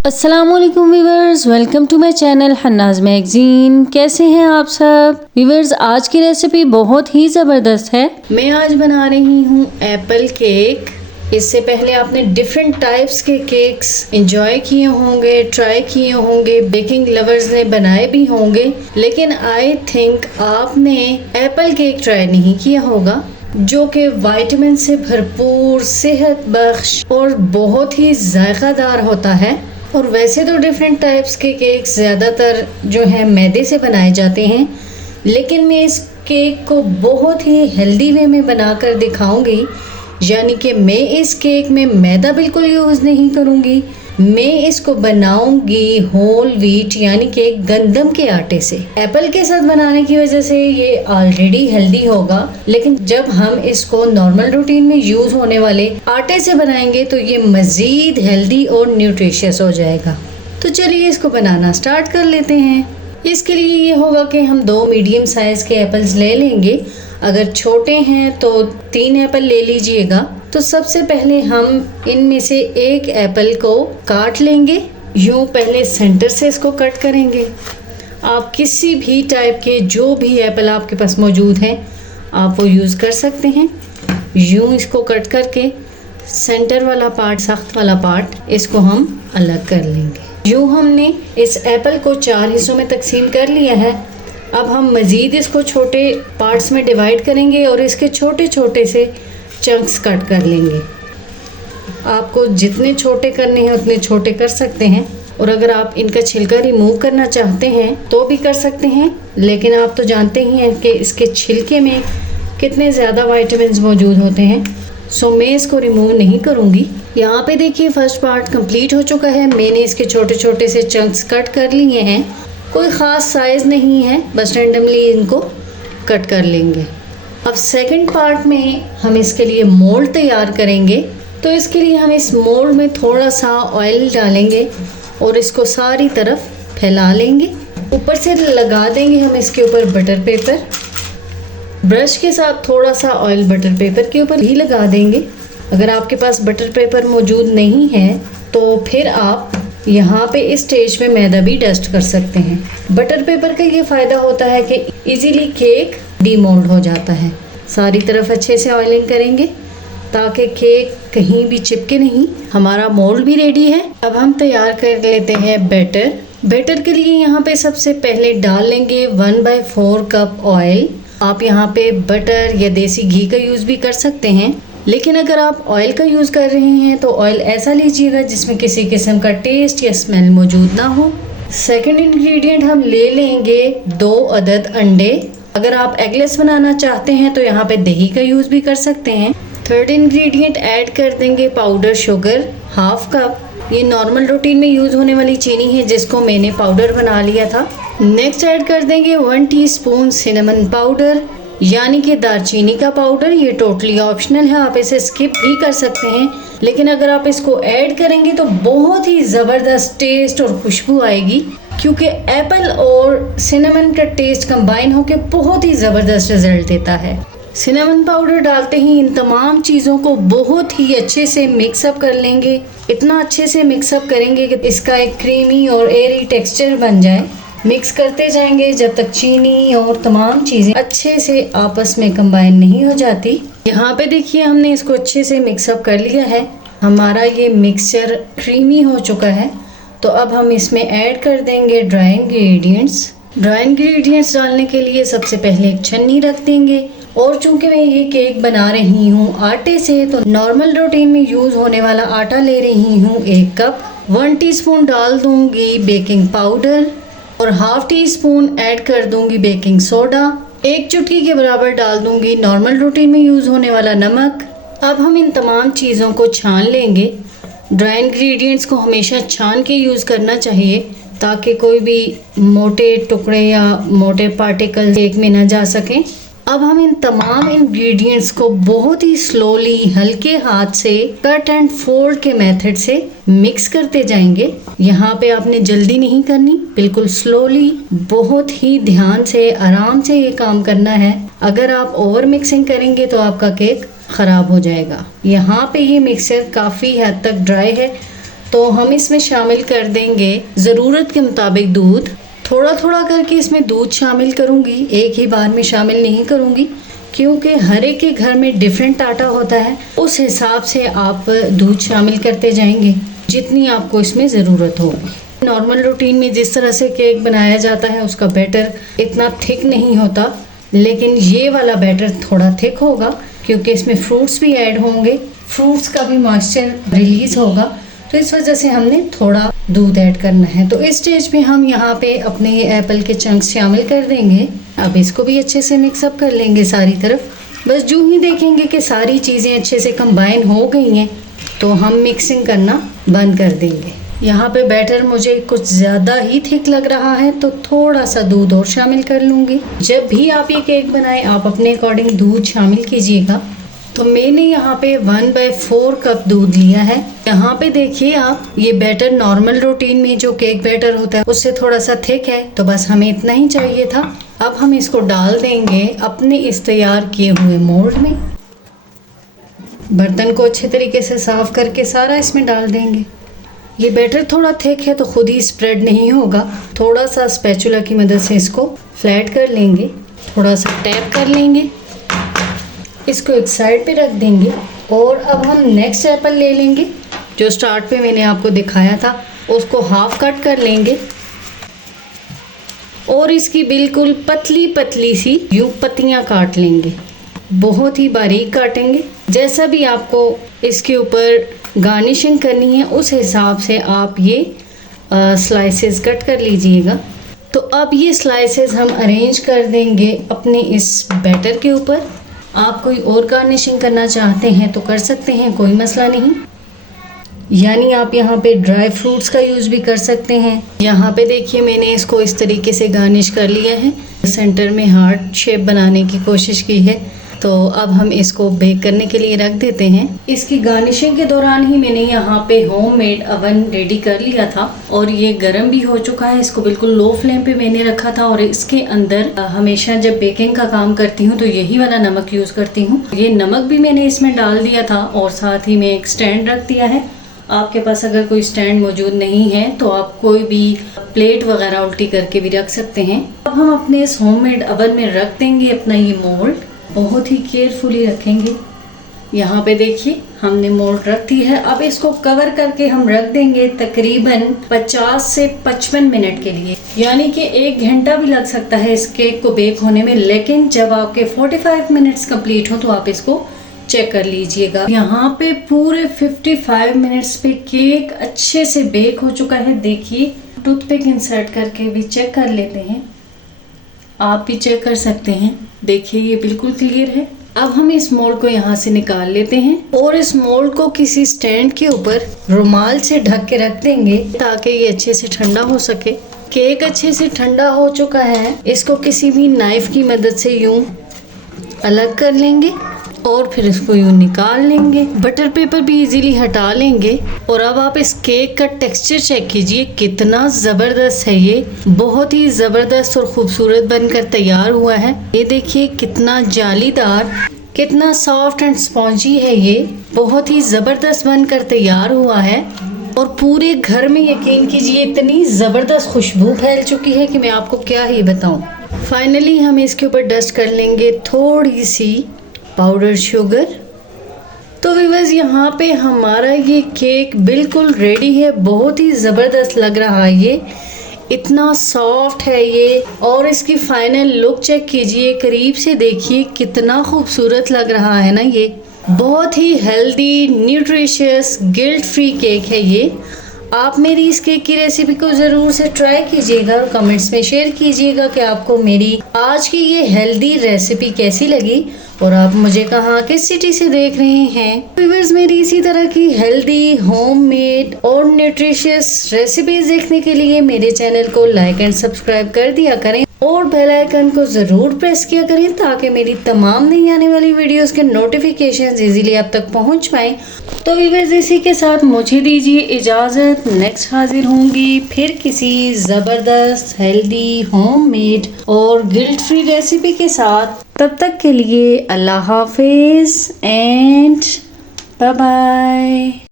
अस्सलामुअलैकुम viewers, welcome to my channel Hanna's magazine. कैसे हैं आप सब व्यूवर्स? आज की रेसिपी बहुत ही ज़बरदस्त है। मैं आज बना रही हूँ एप्पल केक। इससे पहले आपने डिफरेंट टाइप्स के केक्स एंजॉय किए होंगे, ट्राई किए होंगे, बेकिंग लवर्स ने बनाए भी होंगे, लेकिन आई थिंक आपने एप्पल केक ट्राई नहीं किया होगा, जो कि विटामिन से भरपूर, सेहत बख्श और बहुत ही जायकादार होता है। और वैसे तो डिफरेंट टाइप्स के केक्स ज़्यादातर जो है मैदे से बनाए जाते हैं, लेकिन मैं इस केक को बहुत ही हेल्दी वे में बनाकर दिखाऊंगी। यानी कि मैं इस केक में मैदा बिल्कुल यूज़ नहीं करूंगी, मैं इसको बनाऊंगी होल व्हीट यानी कि गंदम के आटे से। एप्पल के साथ बनाने की वजह से ये ऑलरेडी हेल्दी होगा, लेकिन जब हम इसको नॉर्मल रूटीन में यूज होने वाले आटे से बनाएंगे तो ये मज़ीद हेल्दी और न्यूट्रिशियस हो जाएगा। तो चलिए इसको बनाना स्टार्ट कर लेते हैं। इसके लिए ये होगा कि हम 2 मीडियम साइज़ के एप्पल्स ले लेंगे। अगर छोटे हैं तो 3 एप्पल ले लीजिएगा। तो सबसे पहले हम इनमें से एक एप्पल को काट लेंगे। यूँ पहले सेंटर से इसको कट करेंगे। आप किसी भी टाइप के जो भी एप्पल आपके पास मौजूद हैं आप वो यूज़ कर सकते हैं। यूँ इसको कट करके सेंटर वाला पार्ट, सख्त वाला पार्ट, इसको हम अलग कर लेंगे। यूँ हमने इस एप्पल को 4 हिस्सों में तकसीम कर लिया है। अब हम मज़ीद इसको छोटे पार्ट्स में डिवाइड करेंगे और इसके छोटे छोटे से चंक्स कट कर लेंगे। आपको जितने छोटे करने हैं उतने छोटे कर सकते हैं, और अगर आप इनका छिलका रिमूव करना चाहते हैं तो भी कर सकते हैं, लेकिन आप तो जानते ही हैं कि इसके छिलके में कितने ज़्यादा विटामिन्स मौजूद होते हैं। सो मैं इसको रिमूव नहीं करूँगी। यहाँ पे देखिए फर्स्ट पार्ट कंप्लीट हो चुका है। मैंने इसके छोटे छोटे से चंक्स कट कर लिए हैं। कोई ख़ास साइज़ नहीं है, बस रैंडमली इनको कट कर लेंगे। अब सेकंड पार्ट में हम इसके लिए मोल्ड तैयार करेंगे। तो इसके लिए हम इस मोल्ड में थोड़ा सा ऑयल डालेंगे और इसको सारी तरफ फैला लेंगे। ऊपर से लगा देंगे हम इसके ऊपर बटर पेपर। ब्रश के साथ थोड़ा सा ऑयल बटर पेपर के ऊपर ही लगा देंगे। अगर आपके पास बटर पेपर मौजूद नहीं है तो फिर आप यहाँ पे इस स्टेज में मैदा भी डस्ट कर सकते हैं। बटर पेपर का ये फ़ायदा होता है कि इजीली केक डीमोल्ड हो जाता है। सारी तरफ अच्छे से ऑयलिंग करेंगे ताकि केक कहीं भी चिपके नहीं। हमारा मोल्ड भी रेडी है। अब हम तैयार कर लेते हैं बैटर। बैटर के लिए यहाँ पे सबसे पहले डाल लेंगे 1/4 कप ऑयल। आप यहाँ पे बटर या देसी घी का यूज़ भी कर सकते हैं, लेकिन अगर आप ऑयल का यूज़ कर रहे हैं तो ऑयल ऐसा लीजिएगा जिसमें किसी किस्म का टेस्ट या स्मेल मौजूद ना हो। सेकंड इंग्रेडिएंट हम ले लेंगे 2 अदद अंडे। अगर आप एगलेस बनाना चाहते हैं तो यहाँ पे दही का यूज़ भी कर सकते हैं। थर्ड इंग्रेडिएंट ऐड कर देंगे पाउडर शुगर 1/2 कप। ये नॉर्मल रूटीन में यूज़ होने वाली चीनी है जिसको मैंने पाउडर बना लिया था। नेक्स्ट ऐड कर देंगे 1 टीस्पून सिनेमन पाउडर यानी कि दालचीनी का पाउडर। ये टोटली ऑप्शनल है, आप इसे स्किप भी कर सकते हैं, लेकिन अगर आप इसको ऐड करेंगे तो बहुत ही ज़बरदस्त टेस्ट और खुशबू आएगी, क्योंकि एप्पल और सिनेमन का टेस्ट कंबाइन होकर बहुत ही ज़बरदस्त रिजल्ट देता है। सिनेमन पाउडर डालते ही इन तमाम चीज़ों को बहुत ही अच्छे से मिक्सअप कर लेंगे। इतना अच्छे से मिक्सअप करेंगे कि इसका एक क्रीमी और एयरी टेक्सचर बन जाए। मिक्स करते जाएंगे जब तक चीनी और तमाम चीज़ें अच्छे से आपस में कंबाइन नहीं हो जाती। यहाँ पे देखिए हमने इसको अच्छे से मिक्सअप कर लिया है। हमारा ये मिक्सचर क्रीमी हो चुका है। तो अब हम इसमें ऐड कर देंगे ड्राई इंग्रेडिएंट्स। ड्राई इंग्रेडिएंट्स डालने के लिए सबसे पहले एक छन्नी रख देंगे, और चूंकि मैं ये केक बना रही हूँ आटे से तो नॉर्मल रूटीन में यूज़ होने वाला आटा ले रही हूँ 1 कप। 1 टीस्पून डाल दूँगी बेकिंग पाउडर और 1/2 टीस्पून ऐड कर दूंगी बेकिंग सोडा। 1 चुटकी के बराबर डाल दूंगी नॉर्मल रूटीन में यूज़ होने वाला नमक। अब हम इन तमाम चीज़ों को छान लेंगे। ड्राई इंग्रेडिएंट्स को हमेशा छान के यूज़ करना चाहिए ताकि कोई भी मोटे टुकड़े या मोटे पार्टिकल केक में ना जा सकें। अब हम इन तमाम इंग्रेडिएंट्स को बहुत ही स्लोली हल्के हाथ से कट एंड फोल्ड के मेथड से मिक्स करते जाएंगे। यहाँ पे आपने जल्दी नहीं करनी, बिल्कुल स्लोली, बहुत ही ध्यान से, आराम से ये काम करना है। अगर आप ओवर मिक्सिंग करेंगे तो आपका केक ख़राब हो जाएगा। यहाँ पे ये मिक्सचर काफ़ी हद तक ड्राई है, तो हम इसमें शामिल कर देंगे ज़रूरत के मुताबिक दूध। थोड़ा थोड़ा करके इसमें दूध शामिल करूँगी, एक ही बार में शामिल नहीं करूँगी, क्योंकि हर एक के घर में डिफरेंट आटा होता है। उस हिसाब से आप दूध शामिल करते जाएंगे जितनी आपको इसमें ज़रूरत होगी। नॉर्मल रूटीन में जिस तरह से केक बनाया जाता है उसका बैटर इतना थिक नहीं होता, लेकिन ये वाला बैटर थोड़ा थिक होगा क्योंकि इसमें फ्रूट्स भी ऐड होंगे, फ्रूट्स का भी मॉइस्चर रिलीज़ होगा, तो इस वजह से हमने थोड़ा दूध ऐड करना है। तो इस स्टेज पे हम यहाँ पे अपने एप्पल के चंक्स शामिल कर देंगे। अब इसको भी अच्छे से मिक्सअप कर लेंगे सारी तरफ। बस जो ही देखेंगे कि सारी चीज़ें अच्छे से कंबाइन हो गई हैं तो हम मिक्सिंग करना बंद कर देंगे। यहाँ पे बैटर मुझे कुछ ज़्यादा ही थिक लग रहा है तो थोड़ा सा दूध और शामिल कर लूँगी। जब भी आप ये केक बनाएं आप अपने अकॉर्डिंग दूध शामिल कीजिएगा। तो मैंने यहाँ पे 1/4 कप दूध लिया है। यहाँ पे देखिए आप, ये बैटर नॉर्मल रूटीन में जो केक बैटर होता है उससे थोड़ा सा थिक है, तो बस हमें इतना ही चाहिए था। अब हम इसको डाल देंगे अपने इस तैयार किए हुए मोल्ड में। बर्तन को अच्छे तरीके से साफ करके सारा इसमें डाल देंगे। ये बैटर थोड़ा थिक है तो खुद ही स्प्रेड नहीं होगा, थोड़ा सा स्पैचुला की मदद से इसको फ्लैट कर लेंगे, थोड़ा सा टैप कर लेंगे, इसको एक साइड पे रख देंगे। और अब हम नेक्स्ट एप्पल ले लेंगे जो स्टार्ट पे मैंने आपको दिखाया था, उसको हाफ कट कर लेंगे और इसकी बिल्कुल पतली पतली सी यूं पत्तियां काट लेंगे, बहुत ही बारीक काटेंगे। जैसा भी आपको इसके ऊपर गार्निशिंग करनी है उस हिसाब से आप ये स्लाइसेस कट कर लीजिएगा। तो अब ये स्लाइसेस हम अरेंज कर देंगे अपने इस बैटर के ऊपर। आप कोई और गार्निशिंग करना चाहते हैं तो कर सकते हैं, कोई मसला नहीं। यानी आप यहाँ पे ड्राई फ्रूट्स का यूज़ भी कर सकते हैं। यहाँ पे देखिए मैंने इसको इस तरीके से गार्निश कर लिया है, सेंटर में हार्ट शेप बनाने की कोशिश की है। तो अब हम इसको बेक करने के लिए रख देते हैं। इसकी गार्निशिंग के दौरान ही मैंने यहाँ पे होममेड अवन रेडी कर लिया था और ये गर्म भी हो चुका है। इसको बिल्कुल लो फ्लेम पे मैंने रखा था और इसके अंदर हमेशा जब बेकिंग का काम करती हूँ तो यही वाला नमक यूज़ करती हूँ। ये नमक भी मैंने इसमें डाल दिया था और साथ ही में एक स्टैंड रख दिया है। आपके पास अगर कोई स्टैंड मौजूद नहीं है तो आप कोई भी प्लेट वगैरह उल्टी करके भी रख सकते हैं। अब हम अपने इस होममेड अवन में रख देंगे अपना ये मोल्ड, बहुत ही केयरफुली रखेंगे। यहाँ पे देखिए हमने मोल्ड रख दी है। अब इसको कवर करके हम रख देंगे तकरीबन 50 से 55 मिनट के लिए, यानी कि 1 घंटा भी लग सकता है इस केक को बेक होने में। लेकिन जब आपके 45 मिनट्स कंप्लीट हो तो आप इसको चेक कर लीजिएगा। यहाँ पे पूरे 55 मिनट्स पे केक अच्छे से बेक हो चुका है। देखिए टूथपिक इंसर्ट करके भी चेक कर लेते हैं, आप भी चेक कर सकते हैं। देखिए ये बिल्कुल क्लियर है। अब हम इस मोल्ड को यहाँ से निकाल लेते हैं और इस मोल्ड को किसी स्टैंड के ऊपर रुमाल से ढक के रख देंगे ताकि ये अच्छे से ठंडा हो सके। केक अच्छे से ठंडा हो चुका है, इसको किसी भी नाइफ की मदद से यूं अलग कर लेंगे और फिर इसको यूं निकाल लेंगे। बटर पेपर भी इजीली हटा लेंगे। और अब आप इस केक का टेक्सचर चेक कीजिए, कितना ज़बरदस्त है ये, बहुत ही ज़बरदस्त और ख़ूबसूरत बनकर तैयार हुआ है। ये देखिए कितना जालीदार, कितना सॉफ्ट एंड स्पॉन्जी है ये, बहुत ही ज़बरदस्त बनकर तैयार हुआ है। और पूरे घर में यकीन कीजिए इतनी ज़बरदस्त खुशबू फैल चुकी है कि मैं आपको क्या ही बताऊं। फाइनली हम इसके ऊपर डस्ट कर लेंगे थोड़ी सी पाउडर शुगर। तो व्यूअर्स यहाँ पे हमारा ये केक बिल्कुल रेडी है, बहुत ही ज़बरदस्त लग रहा है ये, इतना सॉफ्ट है ये। और इसकी फाइनल लुक चेक कीजिए, करीब से देखिए कितना खूबसूरत लग रहा है ना। ये बहुत ही healthy, nutritious, guilt free cake है ये। आप मेरी इस केक की रेसिपी को ज़रूर से ट्राई कीजिएगा और कमेंट्स में शेयर कीजिएगा कि आपको मेरी आज की ये हेल्दी रेसिपी कैसी लगी और आप मुझे कहाँ किस सिटी से देख रहे हैं। व्यूअर्स मेरी इसी तरह की हेल्दी, होममेड और न्यूट्रिशियस रेसिपीज देखने के लिए मेरे चैनल को लाइक एंड सब्सक्राइब कर दिया करें और बेल आइकन को ज़रूर प्रेस किया करें ताकि मेरी तमाम नई आने वाली वीडियोस के नोटिफिकेशंस इजीली आप तक पहुंच पाएँ। तो व्यूअर्स इसी के साथ मुझे दीजिए इजाज़त, नेक्स्ट हाजिर होंगी फिर किसी ज़बरदस्त, हेल्दी, होममेड और गिल्ट फ्री रेसिपी के साथ। तब तक के लिए अल्लाह हाफिज़ एंड बाय बाय।